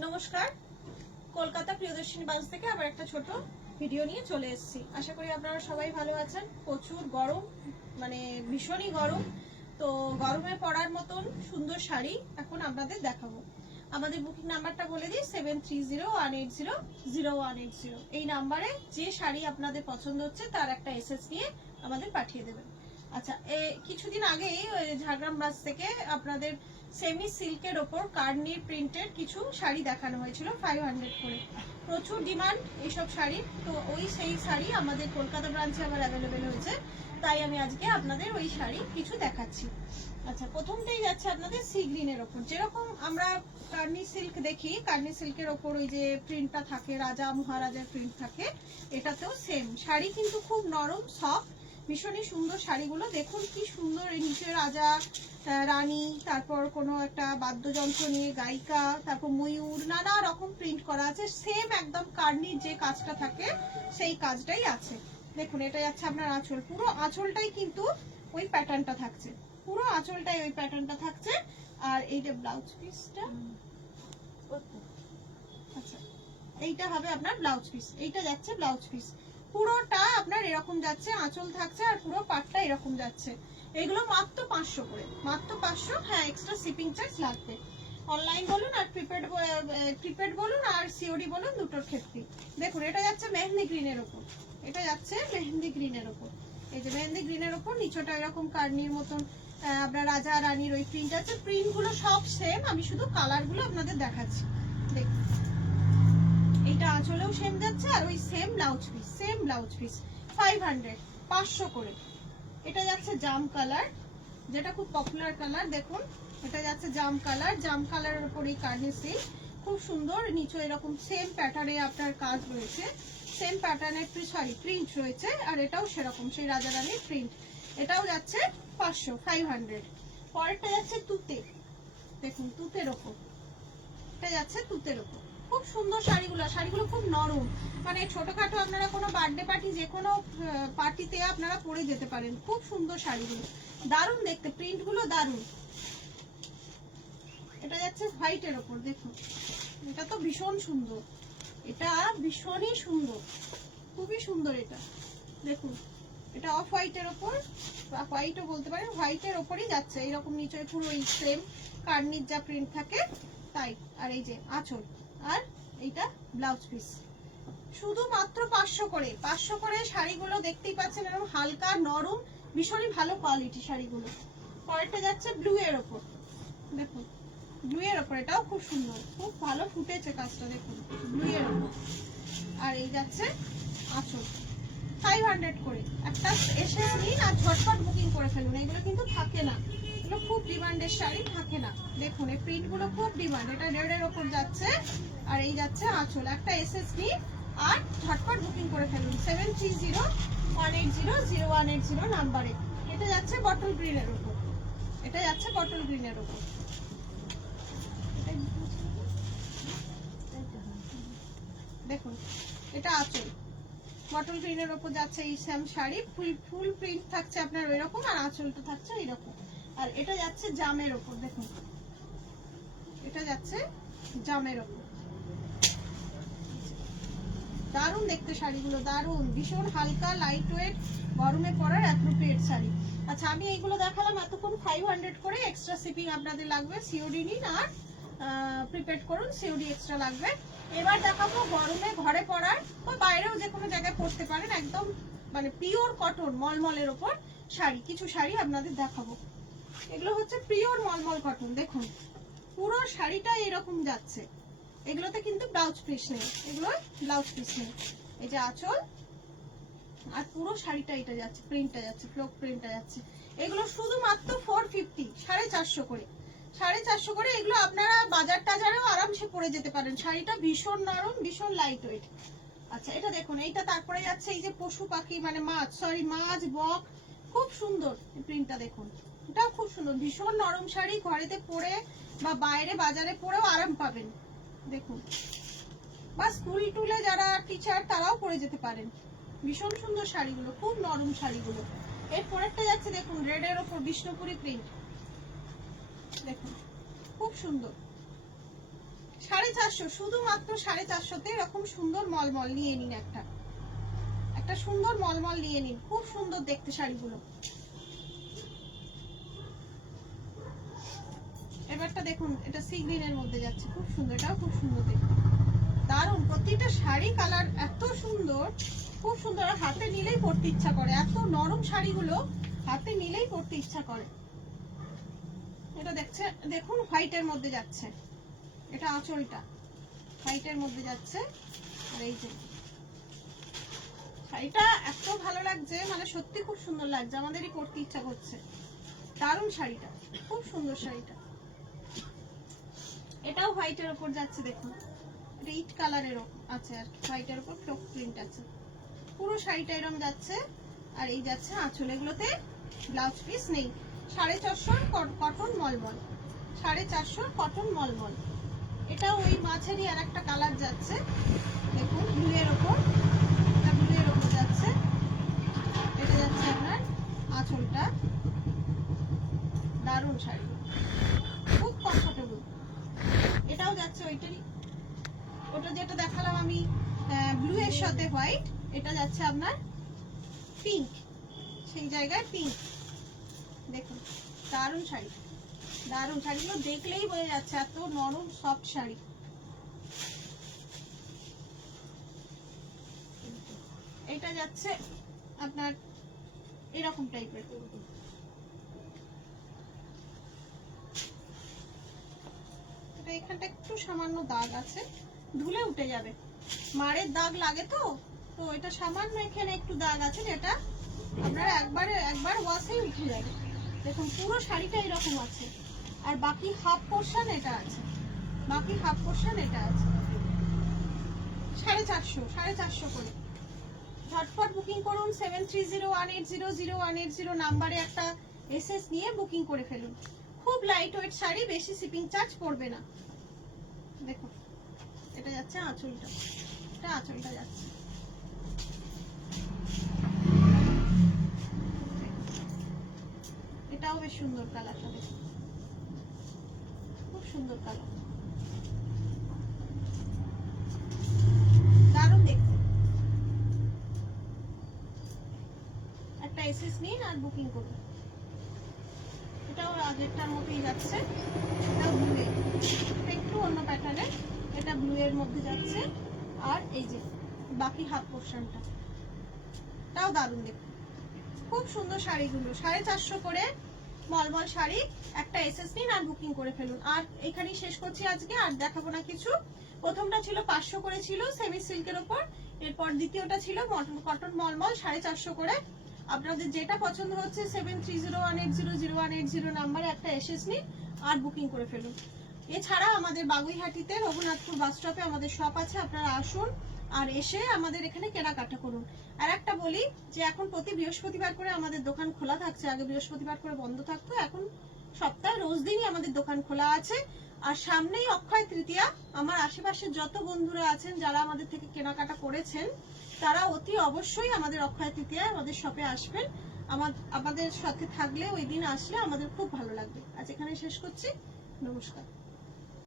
নমস্কার, কলকাতা প্রিয়দর্শিনী বাস থেকে আবার একটা ছোট ভিডিও নিয়ে চলে এসেছি। আশা করি আপনারা সবাই ভালো আছেন। প্রচুর গরম, মানে ভীষণই গরম। তো গরমে পরার মতন সুন্দর শাড়ি এখন আপনাদের দেখাবো। আমাদের বুকিং নাম্বারটা বলে দিই 7301800180। এই নাম্বারে যে শাড়ি আপনাদের পছন্দ হচ্ছে তার একটা এসএস নিয়ে আমাদের পাঠিয়ে দেবেন। আচ্ছা, কিছুদিন আগেই ঝাড়গ্রাম বাস থেকে আপনাদের সেমি সিল্কের ওপর কার্নির প্রিন্টের কিছু শাড়ি দেখানো হয়েছিল 500 করে। প্রচুর ডিমান্ড এইসব শাড়ির। তো সেই শাড়ি আমাদের কলকাতা ব্রাঞ্চে আবার অ্যাভেলেবেল হয়েছে, তাই আমি আজকে আপনাদের ওই শাড়ি কিছু দেখাচ্ছি। আচ্ছা, প্রথমটাই যাচ্ছে আপনাদের সি গ্রিনের ওপর। যেরকম আমরা কার্নি সিল্ক দেখি, কার্নি সিল্কের ওপর ওই যে প্রিন্টটা থাকে, রাজা মহারাজার প্রিন্ট থাকে, এটাতেও সেম। শাড়ি কিন্তু খুব নরম, সফট, ভীষণই সুন্দর শাড়িগুলো। দেখুন কি সুন্দর, এই নিচে রাজা রানী, তারপর কোনো একটা বাদ্যযন্ত্র নিয়ে গায়িকা, তারপর ময়ূর, নানা রকম প্রিন্ট করা আছে। সেম একদম কার্নির যে কাজটা থাকে সেই কাজটাই আছে। দেখুন, এটা যাচ্ছে আপনার আঁচল। পুরো আঁচলটাই কিন্তু ওই প্যাটার্নটা থাকছে, পুরো আঁচলটাই ওই প্যাটার্নটা থাকছে। আর এইটা ব্লাউজ পিসটা, আচ্ছা এইটা হবে আপনার ব্লাউজ পিস। এইটা যাচ্ছে ব্লাউজ পিস, পুরোটা আপনার এরকম যাচ্ছে, আঁচল থাকছে আর পুরো পাটটা এরকম যাচ্ছে। এগুলো মাত্র 500 করে, মাত্র 500। হ্যাঁ, এক্সট্রা শিপিং চার্জ লাগবে। অনলাইন বলুন আর প্রিপেড বলুন আর সিওডি বলুন, দুটোর ক্ষেত্রে। দেখুন, এটা যাচ্ছে মেহেন্দি গ্রিনের ওপর, এটা যাচ্ছে মেহেন্দি গ্রিনের ওপর। এই যে মেহেন্দি গ্রিনের ওপর নিচটা এরকম কার্নির মতন আপনার রাজা রানীর ওই প্রিন্ট আছে। প্রিন্ট গুলো সব সেম, আমি শুধু কালার গুলো আপনাদের দেখাচ্ছি। দেখুন, এইটা আঁচলেও সেম যাচ্ছে আর ওই same blouse piece, same blouse piece. 500 করে। এটা যাচ্ছে জাম কালার, যেটা খুব পপুলার কালার। দেখুন, এটা যাচ্ছে জাম কালার, জাম কালারের উপর এই কার্নি সিল্ক, খুব সুন্দর। নিচে এরকম সেম প্যাটার্নে আপনার কাজ রয়েছে, সেম প্যাটার্নের প্রিন্ট রয়েছে। আর এটাও সেরকম, সেই রাজা রানীর প্রিন্ট। এটাও যাচ্ছে 500। পরেরটা যাচ্ছে তুতে। দেখুন, তুতের ওপর, এটা যাচ্ছে তুতের ওপর। খুব সুন্দর শাড়িগুলো, শাড়িগুলো খুব নরম, মানে ছোটখাটো আপনারা কোনো বার্থডে পার্টি, যে কোনো পার্টিতে আপনারা পরে যেতে পারেন। খুব সুন্দর শাড়িগুলো, দারুণ দেখতে, প্রিন্টগুলো দারুণ। এটা যাচ্ছে হোয়াইটের ওপর। দেখুন, এটা তো ভীষণ সুন্দর, এটা ভীষণই সুন্দর, খুবই সুন্দর এটা। দেখুন, এটা অফ হোয়াইটের ওপর, বা হোয়াইটও বলতে পারেন, হোয়াইটের ওপরই যাচ্ছে এইরকম নিচে পুরো এই সেম কার্নির যা প্রিন্ট থাকে তাই। আর এই যে আঁচল, আর এইটা ব্লাউজ পিস। শুধুমাত্র 500 করে, 500 করে। শাড়িগুলো দেখতেই পাচ্ছেন, এরকম হালকা নরম, ভীষণই ভালো কোয়ালিটি শাড়িগুলো। পরেরটা যাচ্ছে ব্লু এর ওপর। দেখুন, ব্লু এর ওপর, এটাও খুব সুন্দর, খুব ভালো ফুটেছে কাজটা। দেখুন, ব্লু এর ওপর। আর এই যাচ্ছে আঁচল। 500 করে। একটা এসে নিন আর ঝটপট বুকিং করে ফেলুন, এগুলো কিন্তু থাকে না, এগুলো খুব ডিমান্ডের শাড়ি, থাকে না। দেখুন, এই প্রিন্ট গুলো খুব ডিমান্ড। এটা রেডের ওপর যাচ্ছে আর এই যাচ্ছে আঁচল। একটা এসএস নিন আর ঝটপট বুকিং করে ফেলুন 7301800180 নাম্বারে। এটা যাচ্ছে বটল গ্রিনের ওপর, এটা যাচ্ছে বটল গ্রিনের ওপর। দেখুন, এটা আঁচল, বটল গ্রিনের ওপর যাচ্ছে এই সেম শাড়ি। ফুল প্রিন্ট থাকছে আপনার ওই রকম, আর আঁচলটা থাকছে এইরকম। আর এটা যাচ্ছে জামের ওপর। দেখুন, এটা যাচ্ছে জামের ওপর। দারুণ দেখতে শাড়িগুলো, দারুণ, ভীষণ হালকা, লাইট ওয়েট, গরমে পরার অ্যাপ্রোপ্রিয়েট শাড়ি। আচ্ছা, আমি এইগুলো দেখালাম এতক্ষণ 500 করে। এক্সট্রা শিপিং আপনাদের লাগবে, সিওডি নিন আর প্রিপেড করুন, সিওডি এক্সট্রা লাগবে। এবার দেখাবো গরমে ঘরে পরার বা বাইরেও যে কোনো জায়গায় পরতে পারেন, একদম মানে পিওর কটন মলমলের ওপর শাড়ি। কিছু শাড়ি আপনাদের দেখাবো, এগুলো হচ্ছে পিওর মলমল কটন। দেখুন, পুরো শাড়িটা এরকম যাচ্ছে। এগুলোতে কিন্তু ব্লাউজ পিস নেই, এগুলো ব্লাউজ পিস নেই। এই যে আঁচল আর পুরো শাড়িটা এটা যাচ্ছে, প্রিন্টটা যাচ্ছে, ফ্লোক প্রিন্টটা যাচ্ছে। এগুলো শুধুমাত্র 450, 450 করে, 450 করে। এগুলো আপনারা বাজার টাজারেও আরামসে পরে যেতে পারেন। শাড়িটা ভীষণ নরম, ভীষণ লাইট ওয়েট। আচ্ছা, এটা দেখুন, এইটা তারপরে যাচ্ছে এই যে পশু পাখি, মানে মাছ বক, খুব সুন্দর প্রিন্টটা। দেখুন, এটাও খুব সুন্দর, ভীষণ নরম শাড়ি। ঘরেতে পরে বা বাইরে বাজারে পরেও আরাম পাবেন। দেখুন, বা স্কুল টুলে যারা টিচার তারাও পরে যেতে পারেন। ভীষণ সুন্দর শাড়িগুলো, খুব নরম শাড়িগুলো। এর পরেরটা যাচ্ছে দেখুন রেডের ওপর বিষ্ণুপুরি প্রিন্ট। দেখুন, খুব সুন্দর 450, শুধুমাত্র 450-তে এরকম সুন্দর মলমল নিয়ে নিন। একটা সুন্দর মলমল নিয়ে নিন, খুব সুন্দর দেখতে শাড়িগুলো। এবারটা দেখুন, এটা সি গ্রিনের মধ্যে যাচ্ছে, খুব সুন্দর, এটাও খুব সুন্দর দেখতে, দারুণ। প্রতিটা শাড়ি কালার এত সুন্দর, খুব সুন্দর, হাতে নিলেই পরতে ইচ্ছা করে। এত নরম শাড়িগুলো হাতে নিলেই পরতে ইচ্ছা করে। এটা দেখুন হোয়াইটের মধ্যে যাচ্ছে, এটা আঁচলটা হোয়াইটের মধ্যে যাচ্ছে। আর এই যে শাড়িটা এত ভালো লাগছে, মানে সত্যি খুব সুন্দর লাগছে, আমাদেরই পরতে ইচ্ছা করছে। দারুণ শাড়িটা, খুব সুন্দর শাড়িটা। এটাও হোয়াইটের উপর যাচ্ছে, দেখুন এটা ইট কালারের আছে আর হোয়াইটের উপর ফ্লোক প্রিন্ট আছে। পুরো শাড়িটা এরকম যাচ্ছে। আর এই যাচ্ছে আঁচল, এগুলোতে ব্লাউজ পিস নেই। 450 কটন মলমল, 450 কটন মলমল। এটাও ওই মাঝারি আর একটা কালার যাচ্ছে, দেখুন ব্লু এর উপর, এটা ব্লু এর উপর যাচ্ছে। এটা যাচ্ছে আপনার আঁচলটা, দারুণ শাড়ি, খুব কমফোর্টেবল। এটাও যাচ্ছে ওইটারই, ওটা যেটা দেখালাম আমি ব্লু এর সাথে হোয়াইট, এটা যাচ্ছে আপনার পিঙ্ক, সেই জায়গায় পিঙ্ক। দেখুন দারুণ শাড়ি, দারুণ। শাড়িগুলো দেখলেই বোঝা যাচ্ছে এত নরম সফট শাড়ি। এটা যাচ্ছে আপনার এরকম টাইপের, এটা এখানটা একটু সামান্য দাগ আছে, ধুলে উঠে যাবে, মারের দাগ লাগে তো এটা সামান্য এখানে একটু দাগ আছে, যেটা আপনার একবার ওয়াশেই উঠে যাবে। দেখুন পুরো শাড়িটা এরকম আছে, আর বাকি হাফ পোর্শন এটা আছে, বাকি হাফ পোর্শন এটা আছে। 450 করে ঝটপট বুকিং করুন। 7301800180 নাম্বারে একটা এসএস নিয়ে বুকিং করে ফেলুন। খুব লাইট ওয়েট শাড়ি, বেশি শিপিং চার্জ পড়বে না। দেখুন এটা যাচ্ছে আঁচলটা, এটা আঁচলটা যাচ্ছে। এটাও বেশ সুন্দর কালারটা, দেখুন খুব সুন্দর কালার, দারুণ দেখতে। একটা এসএস নিন আর বুকিং করুন। এটাও আগেরটার মতোই যাচ্ছে, এটাও ব্লু, একটু অন্য প্যাটার্নে, এটা ব্লু এর মধ্যে যাচ্ছে। আর এই যে বাকি হাফ পোর্শনটা, এটাও দারুণ দেখতে, খুব সুন্দর শাড়িগুলো। 450 করে মলমল শাড়ি, একটা এসএস নিন আর বুকিং করে ফেলুন। আর এখানেই শেষ করছি আজকে, আর দেখাবো না কিছু। প্রথমটা ছিল 500 করে, ছিল সেমি সিল্কের ওপর। এরপর দ্বিতীয়টা ছিল কটন মলমল 450 করে। আপনাদের যেটা পছন্দ হচ্ছে 7301800180 নাম্বারে একটা এসএস নিন আর বুকিং করে ফেলুন। এছাড়া আমাদের বাগুইহাটিতে রঘুনাথপুর বাস স্টপে আমাদের শপ আছে, আপনারা আসুন আর এসে আমাদের এখানে কেনাকাটা করুন। আর একটা বলি যে এখন প্রতি বৃহস্পতিবার করে আমাদের দোকান খোলা থাকছে, আগে বৃহস্পতিবার করে বন্ধ থাকতো, এখন সপ্তাহে রোজ দিনই আমাদের দোকান খোলা আছে। আর সামনেই অক্ষয় তৃতীয়া, আমার আশেপাশে যত বন্ধুরা আছেন যারা আমাদের থেকে কেনাকাটা করেছেন, তারা অতি অবশ্যই আমাদের অক্ষয় তৃতীয়ায় আমাদের শপে আসবেন। আমাদের সাথে থাকলে, ওই দিন আসলে আমাদের খুব ভালো লাগবে। আজ এখানে শেষ করছি, নমস্কার।